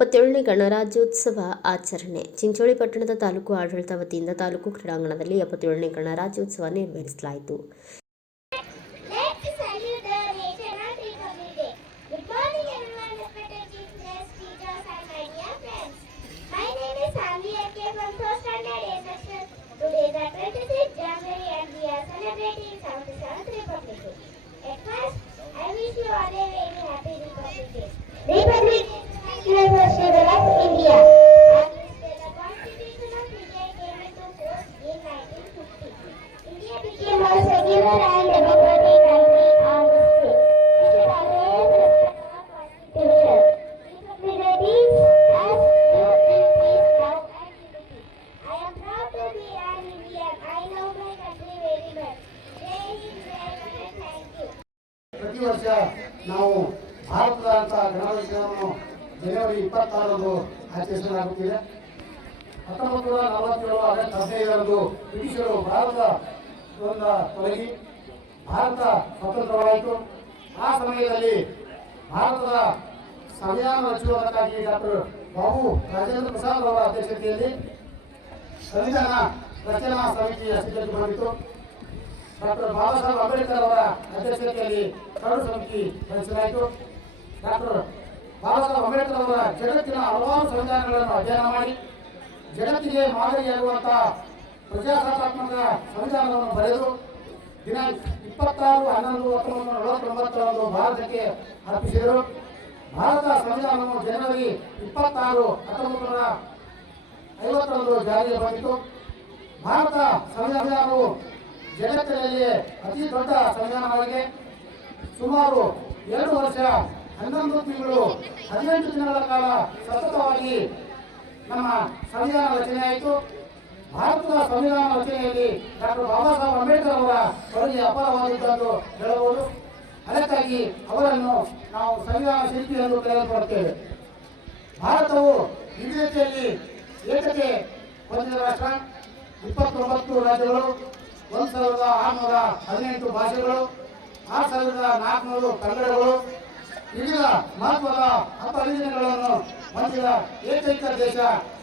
77ನೇ ಗಣರಾಜ್ಯೋತ್ಸವ ಆಚರಣೆ. ಚಿಂಚೋಳಿ ಪಟ್ಟಣದ ತಾಲೂಕು ಆಡಳಿತ ವತಿಯಿಂದ ತಾಲೂಕು ಕ್ರೀಡಾಂಗಣದಲ್ಲಿ 77ನೇ ಗಣರಾಜ್ಯೋತ್ಸವ ನೆರವೇರಿಸಲಾಯಿತು. Republic University of India. The Constitution of India came into force in 1950. India became a secular and democratic country on this day. We should always respect our Constitution. Responsibilities as to peace, love and unity. I am proud to be an Indian. I love my country very much. Jai Hind, Jai Bharat. Thank you. ಪ್ರತಿ ವರ್ಷ ನಾವು ಭಾರತದ ಗಣರಾಜ್ಯೋತ್ಸವವನ್ನು ಜನವರಿ 26ರಂದು ಆಚರಿಸಲಾಗುತ್ತಿದೆ. 1947 August 15ರಂದು ಬ್ರಿಟಿಷರು ಭಾರತದಿಂದ ತೊಲಗಿ ಭಾರತ ಸ್ವತಂತ್ರವಾಯಿತು. ಆ ಸಮಯದಲ್ಲಿ ಭಾರತದ ಸಂವಿಧಾನ ರಚಿಸುವುದಕ್ಕಾಗಿ ಡಾಕ್ಟರ್ ಬಾಬು ರಾಜೇಂದ್ರ ಪ್ರಸಾದ್ ಅವರ ಅಧ್ಯಕ್ಷತೆಯಲ್ಲಿ ಸಂವಿಧಾನ ರಚನಾ ಸಮಿತಿ ಅಸ್ತಿತ್ವಕ್ಕೆ ಡಾಕ್ಟರ್ ಬಾಬಾ ಸಾಹೇಬ್ ಅಂಬೇಡ್ಕರ್ ಅವರ ಅಧ್ಯಕ್ಷತೆಯಲ್ಲಿ ಕರಡು ಸಮಿತಿ ರಚಿಸಲಾಯಿತು. ಡಾಕ್ಟರ್ ಬಾಬಾ ಸಾಹೇಬ್ ಅಂಬೇಡ್ಕರ್ ಅವರ ಜಗತ್ತಿನ ಹಲವಾರು ಸಂವಿಧಾನಗಳನ್ನು ಅಧ್ಯಯನ ಮಾಡಿ ಜಗತ್ತಿಗೆ ಮಾದರಿಯಾಗುವಂತಹ ಪ್ರಜಾಸತ್ತಾತ್ಮಕ ಸಂವಿಧಾನವನ್ನು ಬರೆದು ದಿನಾಂಕ 26/11/1949 ಭಾರತಕ್ಕೆ ಅರ್ಪಿಸಿದರು. ಭಾರತ ಸಂವಿಧಾನವನ್ನು ಜನವರಿ 26, 1950ರಂದು ಜಾರಿಗೆ ಬಂದಿತು. ಭಾರತ ಸಂವಿಧಾನವು ಜಗತ್ತಿನಲ್ಲಿ ಅತಿ ದೊಡ್ಡ ಸಂವಿಧಾನವಾಗಿದೆ. ಸುಮಾರು 2 ವರ್ಷ 11 ತಿಂಗಳು 18 ದಿನಗಳ ಕಾಲ ಸತತವಾಗಿ ನಮ್ಮ ಸಂವಿಧಾನ ರಚನೆಯಾಯಿತು. ಭಾರತದ ಸಂವಿಧಾನ ರಚನೆಯಲ್ಲಿ ಡಾಕ್ಟರ್ ಬಾಬಾ ಸಾಹೇಬ್ ಅಂಬೇಡ್ಕರ್ ಅವರ ಕೊಡುಗೆ ಅಪಾರವಾದದ್ದು ಹೇಳಬಹುದು. ಅದಕ್ಕಾಗಿ ಅವರನ್ನು ನಾವು ಸಂವಿಧಾನ ಶಿಲ್ಪಿ ಎಂದು ಕರೆಯಲ್ಪಡುತ್ತೇವೆ. ಭಾರತವು ವಿವಿಧತೆಯಲ್ಲಿ ಏಕತೆ ಹೊಂದಿದ ರಾಷ್ಟ್ರ. 29 ರಾಜ್ಯಗಳು, 1618 ಭಾಷೆಗಳು, 6400 ಕನ್ನಡಗಳು, ವಿವಿಧ ಮಹತ್ವದ ಅಪರಿಣಗಳನ್ನು ಹೊಂದಿದ ಏಕೈಕ ದೇಶ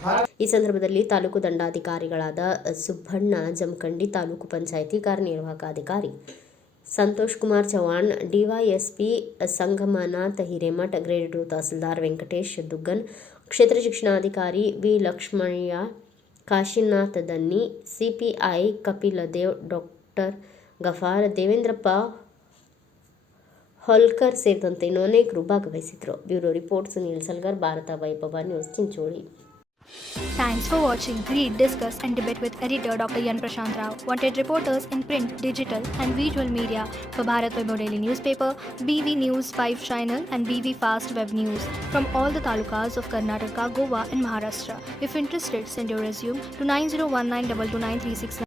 ಭಾರತ. ಈ ಸಂದರ್ಭದಲ್ಲಿ ತಾಲೂಕು ದಂಡಾಧಿಕಾರಿಗಳಾದ ಸುಬ್ಬಣ್ಣ ಜಮಖಂಡಿ, ತಾಲೂಕು ಪಂಚಾಯಿತಿ ಕಾರ್ಯನಿರ್ವಾಹಕ ಅಧಿಕಾರಿ ಸಂತೋಷ್ ಕುಮಾರ್ ಚೌಹಾಣ್, ಡಿವೈಎಸ್ಪಿ ಸಂಗಮನಾಥ್ ಹಿರೇಮಠ, ಗ್ರೇಡ್ 2 ತಹಸೀಲ್ದಾರ್ ವೆಂಕಟೇಶ್ ದುಗ್ಗನ್, ಕ್ಷೇತ್ರ ಶಿಕ್ಷಣಾಧಿಕಾರಿ V Lakshmaiah, Kashinath Danni, CPI Kapildev, doctor Gafar, Devendrappa Holkar ಸೇರಿದಂತೆ ಇನ್ನೂ ಅನೇಕರು ಭಾಗವಹಿಸಿದರು. Bureau report Sunil Salgar, Bharata Vaibhava news, Chincholi. Thanks for watching. Read, discuss and debate with editor Dr. Yan Prashant Rao. Wanted reporters in print, digital and visual media for Bharat Vaibhav Daily Newspaper, BV News 5 Channel and BV Fast Web News from all the talukas of Karnataka, Goa and Maharashtra. If interested, send your resume to 9019229369.